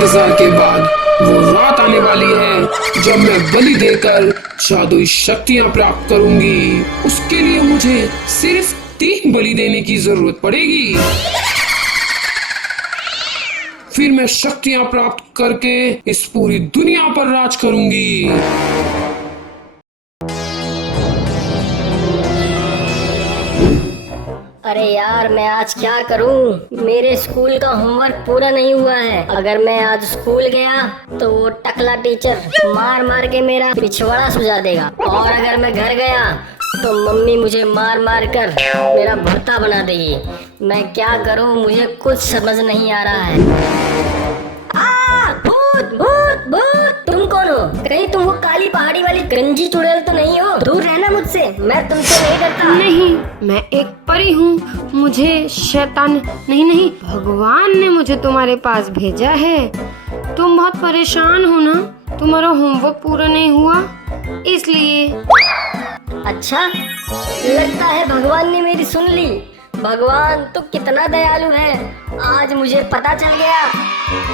इंतजार के बाद वो रात आने वाली है जब मैं बलि देकर जादुई शक्तियां प्राप्त करूंगी। उसके लिए मुझे सिर्फ 3 बलि देने की जरूरत पड़ेगी। फिर मैं शक्तियां प्राप्त करके इस पूरी दुनिया पर राज करूंगी। अरे यार, मैं आज क्या करूं? मेरे स्कूल का होमवर्क पूरा नहीं हुआ है। अगर मैं आज स्कूल गया तो वो टकला टीचर मार मार के मेरा पिछवाड़ा सुझा देगा, और अगर मैं घर गया तो मम्मी मुझे मार मार कर मेरा भर्ता बना देगी। मैं क्या करूं? मुझे कुछ समझ नहीं आ रहा है। भूत भूत भूत! तुम कौन हो? कहीं तुम वो काली पहाड़ी वाली गंजी चुड़ैल तो नहीं हो? दूर रहना मुझसे, मैं तुमसे नहीं डरता। नहीं, मैं एक परी हूँ। मुझे शैतान नहीं, भगवान ने मुझे तुम्हारे पास भेजा है। तुम बहुत परेशान हो ना? तुम्हारा होमवर्क पूरा नहीं हुआ इसलिए। अच्छा, लगता है भगवान ने मेरी सुन ली। भगवान तो कितना दयालु है, आज मुझे पता चल गया।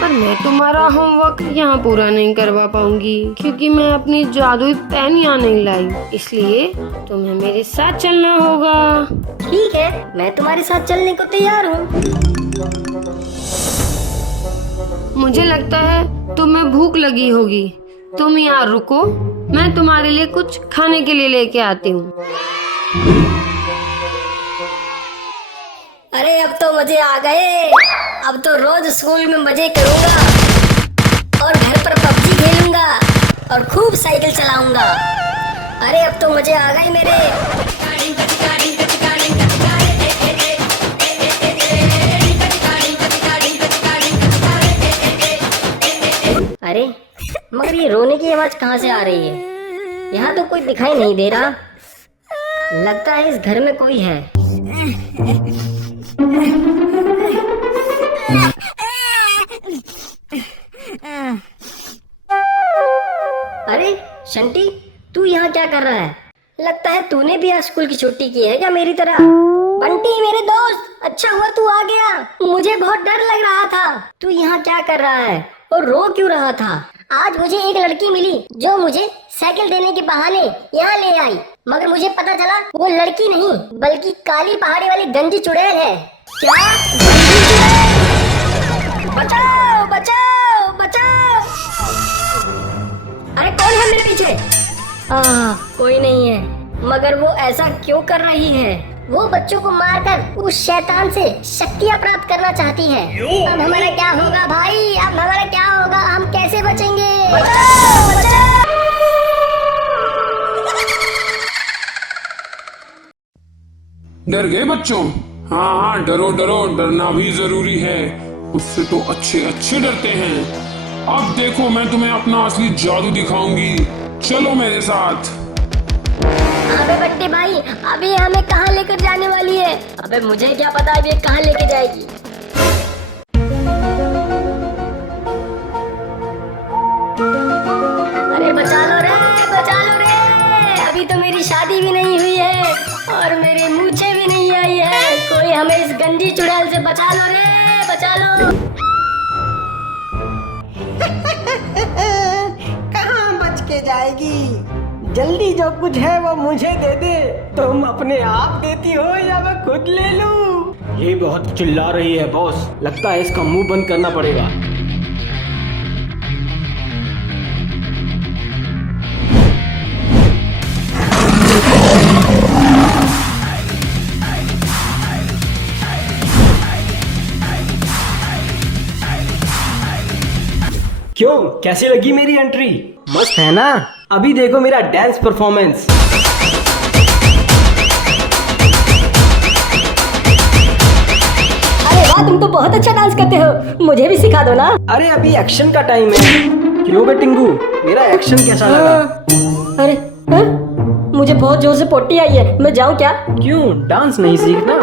पर मैं तुम्हारा होमवर्क यहाँ पूरा नहीं करवा पाऊंगी क्योंकि मैं अपनी जादुई पेन यहाँ नहीं लाई, इसलिए तुम्हें मेरे साथ चलना होगा। ठीक है, मैं तुम्हारे साथ चलने को तैयार हूँ। मुझे लगता है तुम्हें भूख लगी होगी। तुम यहाँ रुको, मैं तुम्हारे लिए कुछ खाने के लिए लेके आती हूँ। अरे अब तो मजे आ गए। अब तो रोज स्कूल में मजे करूँगा और घर पर पबजी खेलूंगा और खूब साइकिल चलाऊंगा। अरे अब तो मजे आ गए मेरे। अरे मगर ये रोने की आवाज कहाँ से आ रही है? यहाँ तो कोई दिखाई नहीं दे रहा। लगता है इस घर में कोई है। अरे शंटी, तू यहाँ क्या कर रहा है? लगता है तूने भी आज स्कूल की छुट्टी की है क्या मेरी तरह? बंटी मेरे दोस्त, अच्छा हुआ तू आ गया। मुझे बहुत डर लग रहा था। तू यहाँ क्या कर रहा है और रो क्यों रहा था? आज मुझे एक लड़की मिली जो मुझे साइकिल देने के बहाने यहाँ ले आई, मगर मुझे पता चला वो लड़की नहीं बल्कि काली पहाड़ी वाली गंजी चुड़ैल है। क्या? गंजी चुड़ैल? बचाओ बचाओ बचाओ! अरे कौन है मेरे पीछे? कोई नहीं है, मगर वो ऐसा क्यों कर रही है? वो बच्चों को मारकर उस शैतान से शक्तियाँ प्राप्त करना चाहती है। अब हमारा क्या होगा भाई? अब हमारा क्या होगा? हम कैसे बचेंगे? बचाओ, बचाओ! डर गए बच्चों? हाँ, डरो डरो, डरना भी जरूरी है। उससे तो अच्छे डरते हैं। अब देखो, मैं तुम्हें अपना असली जादू दिखाऊंगी। चलो मेरे साथ। अबे बट्टे भाई, अभी हमें कहाँ लेकर जाने वाली है? अबे मुझे क्या पता अब ये कहाँ लेके जाएगी। अरे बचा लो रे, बचा लो रे! अभी तो मेरी शादी भी नहीं हुई है और मेरी मूछें भी नहीं आई है। कोई हमें इस गंदी चुड़ैल से बचा लो रे, बचा लो। कहाँ बच के जाएगी? जल्दी जो कुछ है वो मुझे दे दे। तुम अपने आप देती हो या मैं खुद ले लूं? ये बहुत चिल्ला रही है बॉस, लगता है इसका मुंह बंद करना पड़ेगा। क्यों, कैसी लगी मेरी एंट्री? मस्त है ना? अभी देखो मेरा डांस परफॉर्मेंस। अरे वाह, तुम तो बहुत अच्छा डांस करते हो, मुझे भी सिखा दो ना। अरे अभी एक्शन का टाइम है। क्यों बे टिंगू, मेरा एक्शन कैसा लगा? अरे हाँ? मुझे बहुत जोर से पोटी आई है, मैं जाऊँ क्या? क्यों, डांस नहीं सीखना?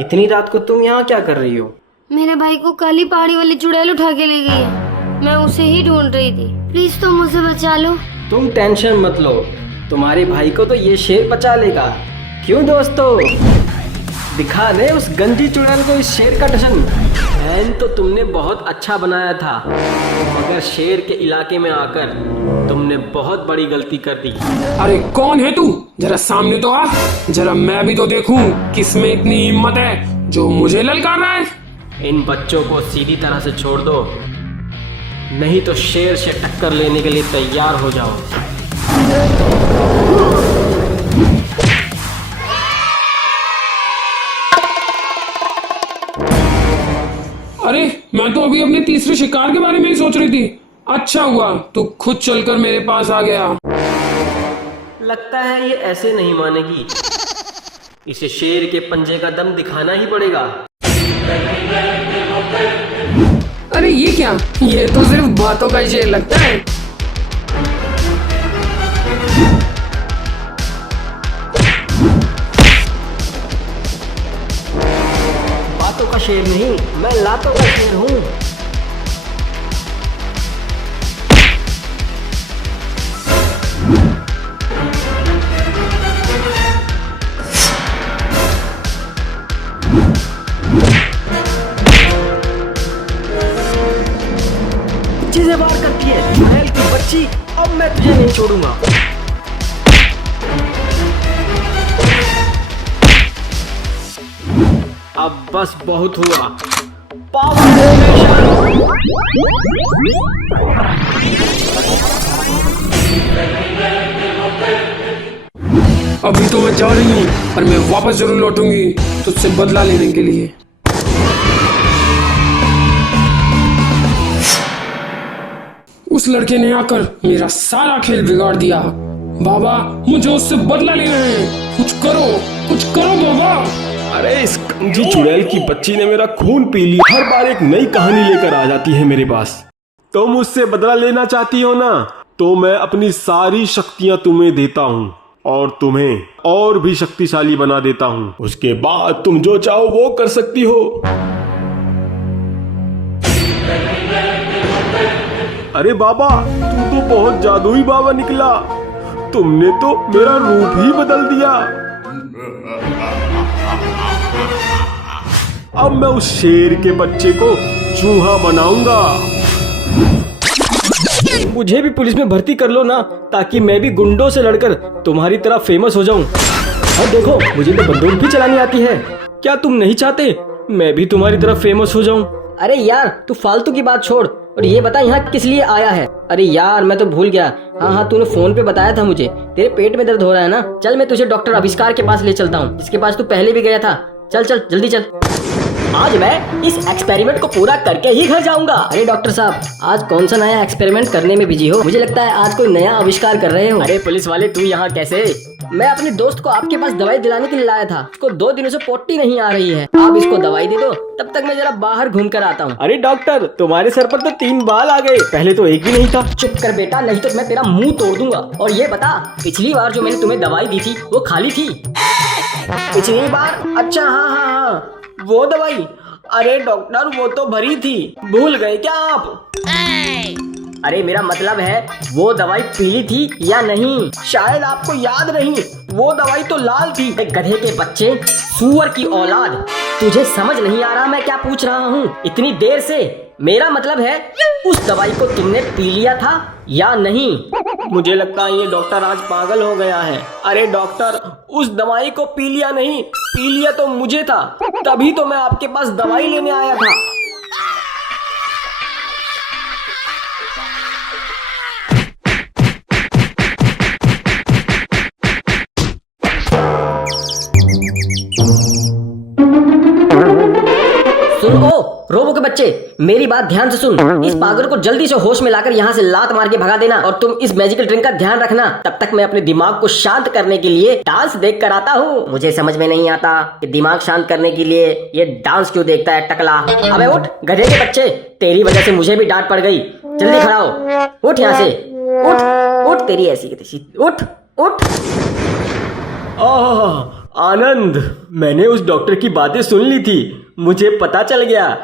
इतनी रात को तुम यहाँ क्या कर रही हो? मेरे भाई को काली पहाड़ी वाली चुड़ैल उठा के ले गई है। मैं उसे ही ढूंढ रही थी। प्लीज तुम मुझे बचा लो। तुम टेंशन मत लो, तुम्हारे भाई को तो ये शेर बचा लेगा। क्यों दोस्तों, दिखा दे उस गंदी चुड़ैल को इस शेर का टशन। प्लान तो तुमने बहुत अच्छा बनाया था, मगर शेर के इलाके में आकर तुमने बहुत बड़ी गलती कर दी। अरे कौन है तू? जरा सामने तो आ, जरा मैं भी तो देखूं किसमें इतनी हिम्मत है जो मुझे ललकार रहा है। इन बच्चों को सीधी तरह से छोड़ दो, नहीं तो शेर से टक्कर लेने के लिए तैयार हो जाओ। अरे मैं तो अभी अपने तीसरे शिकार के बारे में ही सोच रही थी। अच्छा हुआ तू खुद चलकर मेरे पास आ गया। लगता है ये ऐसे नहीं मानेगी, इसे शेर के पंजे का दम दिखाना ही पड़ेगा। अरे ये क्या? ये तो सिर्फ बातों का ही शेर लगता है। बातों का शेर नहीं, मैं लातों का शेर हूँ। चीजें वार करती है चुड़ैल की बच्ची, अब मैं तुझे नहीं छोड़ूंगा। अब बस बहुत हुआ। पावर अभी तो मैं जा रही हूँ, पर मैं वापस जरूर लौटूंगी तुझसे बदला लेने के लिए। उस लड़के ने आकर मेरा सारा खेल बिगाड़ दिया। बाबा मुझे उससे बदला लेना है, कुछ करो बाबा। अरे इस कंजी चुड़ैल की बच्ची ने मेरा खून पी लिया। हर बार एक नई कहानी लेकर आ जाती है मेरे पास। तुम मुझसे बदला लेना चाहती हो ना, तो मैं अपनी सारी शक्तियां तुम्हें देता हूँ और तुम्हें और भी शक्तिशाली बना देता हूँ। उसके बाद तुम जो चाहो वो कर सकती हो। अरे बाबा, तू तो बहुत जादुई बाबा निकला। तुमने तो मेरा रूप ही बदल दिया। अब मैं उस शेर के बच्चे को चूहा बनाऊंगा। मुझे भी पुलिस में भर्ती कर लो ना, ताकि मैं भी गुंडों से लड़कर तुम्हारी तरह फेमस हो जाऊं। और देखो, मुझे तो बंदूक भी चलानी आती है। क्या तुम नहीं चाहते मैं भी तुम्हारी तरह फेमस हो जाऊं? अरे यार, तू फालतू की बात छोड़ और ये बता यहाँ किस लिए आया है। अरे यार, मैं तो भूल गया। हाँ, तूने फोन पे बताया था मुझे। तेरे पेट में दर्द हो रहा है ना? चल मैं तुझे डॉक्टर आविष्कार के पास ले चलता हूँ, जिसके पास तू पहले भी गया था। चल जल्दी चल। आज मैं इस एक्सपेरिमेंट को पूरा करके ही घर जाऊंगा। अरे डॉक्टर साहब, आज कौन सा नया एक्सपेरिमेंट करने में बिजी हो? मुझे लगता है आज कोई नया आविष्कार कर रहे हो। अरे पुलिस वाले, तू यहाँ कैसे? मैं अपने दोस्त को आपके पास दवाई दिलाने के लिए लाया था। उसको 2 दिनों से पोटी नहीं आ रही है। आप इसको दवाई दे दो, तब तक मैं जरा बाहर घूम कर आता हूँ। अरे डॉक्टर, तुम्हारे सर पर तो 3 बाल आ गए, पहले तो एक भी नहीं था। चुप कर बेटा, नहीं तो मैं तेरा मुंह तोड़ दूंगा। और ये बता, पिछली बार जो मैंने तुम्हें दवाई दी थी वो खाली थी? पिछली बार? अच्छा, हाँ, वो दवाई। अरे डॉक्टर, वो तो भरी थी, भूल गए क्या आप? अरे मेरा मतलब है वो दवाई पीली थी या नहीं? शायद आपको याद नहीं, वो दवाई तो लाल थी। गधे के बच्चे, सुअर की औलाद, तुझे समझ नहीं आ रहा मैं क्या पूछ रहा हूँ इतनी देर से? मेरा मतलब है उस दवाई को तुमने पी लिया था या नहीं? मुझे लगता है ये डॉक्टर आज पागल हो गया है। अरे डॉक्टर, उस दवाई को पी लिया नहीं, पी लिया तो मुझे था, तभी तो मैं आपके पास दवाई लेने आया था। सुन, रोबो के बच्चे, मेरी बात ध्यान से सुन। इस पागल को जल्दी से होश में लाकर यहाँ से लात मार के भगा देना, और तुम इस मैजिकल ड्रिंक का ध्यान रखना। तब तक मैं अपने दिमाग को शांत करने के लिए डांस देख कर आता हूँ। मुझे समझ में नहीं आता कि दिमाग शांत करने के लिए ये डांस क्यों देखता है टकला। अबे उठ गधे के बच्चे, तेरी वजह से मुझे भी डांट पड़ गई। जल्दी खड़ा हो, उठ यहाँ से, उठ, तेरी ऐसी की तैसी, उठ। आनंद, मैंने उस डॉक्टर की बातें सुन ली थी, मुझे पता चल गया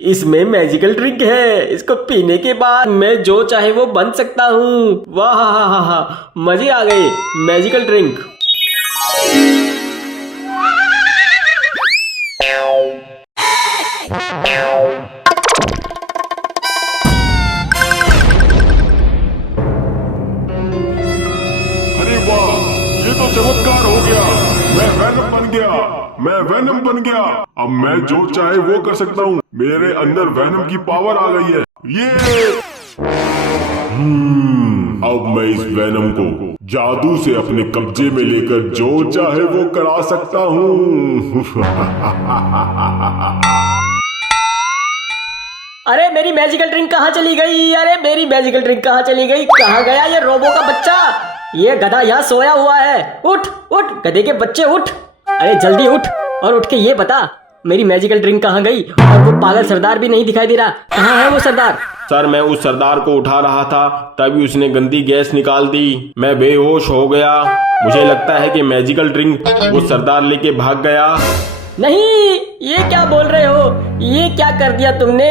इसमें मैजिकल ड्रिंक है। इसको पीने के बाद मैं जो चाहे वो बन सकता हूँ। वाह, मजे आ गए। Magical drink. वैनम बन गया। मैं वैनम बन गया। अब मैं जो चाहे वो कर सकता हूँ। मेरे अंदर वैनम की पावर आ गई है। ये अब मैं इस वैनम को जादू से अपने कब्जे में लेकर जो चाहे वो करा सकता हूँ। अरे मेरी मैजिकल ड्रिंक कहाँ चली गई? अरे मेरी मैजिकल ड्रिंक कहाँ चली गई? कहाँ गया ये रोबो का बच्चा? ये गधा यहाँ सोया हुआ है। उठ उठ गधे के बच्चे उठ। अरे जल्दी उठ और उठ के ये बता मेरी मैजिकल ड्रिंक कहाँ गई? और वो पागल सरदार भी नहीं दिखाई दे रहा। कहाँ है वो सरदार? सर मैं उस सरदार को उठा रहा था, तभी उसने गंदी गैस निकाल दी। मैं बेहोश हो गया। मुझे लगता है कि मैजिकल ड्रिंक वो सरदार लेके भाग गया। नहीं, ये क्या बोल रहे हो? ये क्या कर दिया तुमने?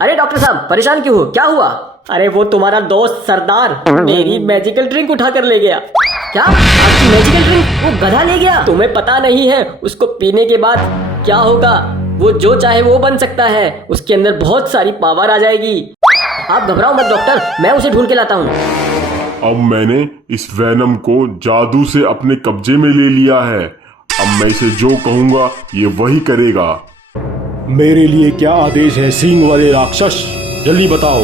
अरे डॉक्टर साहब परेशान क्यों हो? क्या हुआ? अरे वो तुम्हारा दोस्त सरदार मेरी मैजिकल ड्रिंक उठा कर ले गया। क्या? आपकी मैजिकल ड्रिंक वो गधा ले गया? तुम्हें पता नहीं है उसको पीने के बाद क्या होगा? वो जो चाहे वो बन सकता है। उसके अंदर बहुत सारी पावर आ जाएगी। आप घबराओ मत डॉक्टर, मैं उसे ढूंढ के लाता हूँ। अब मैंने इस वैनम को जादू से अपने कब्जे में ले लिया है। अब मैं इसे जो कहूंगा ये वही करेगा। मेरे लिए क्या आदेश है सींग वाले राक्षस? जल्दी बताओ।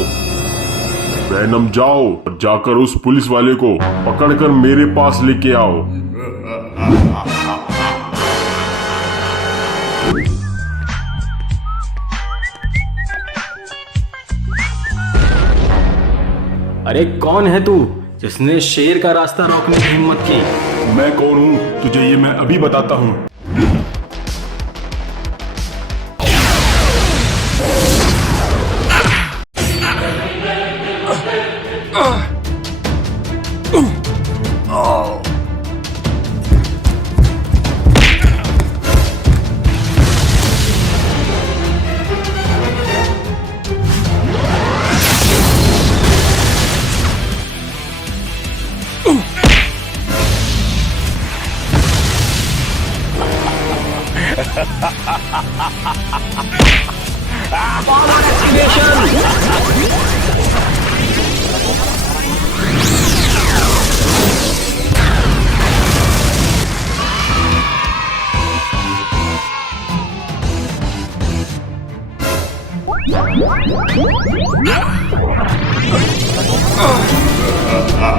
वैनम जाओ और जाकर उस पुलिस वाले को पकड़कर मेरे पास लेके आओ। अरे कौन है तू जिसने शेर का रास्ता रोकने की हिम्मत की? मैं कौन हूँ तुझे ये मैं अभी बताता हूँ।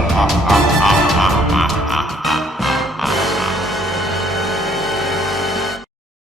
Ah!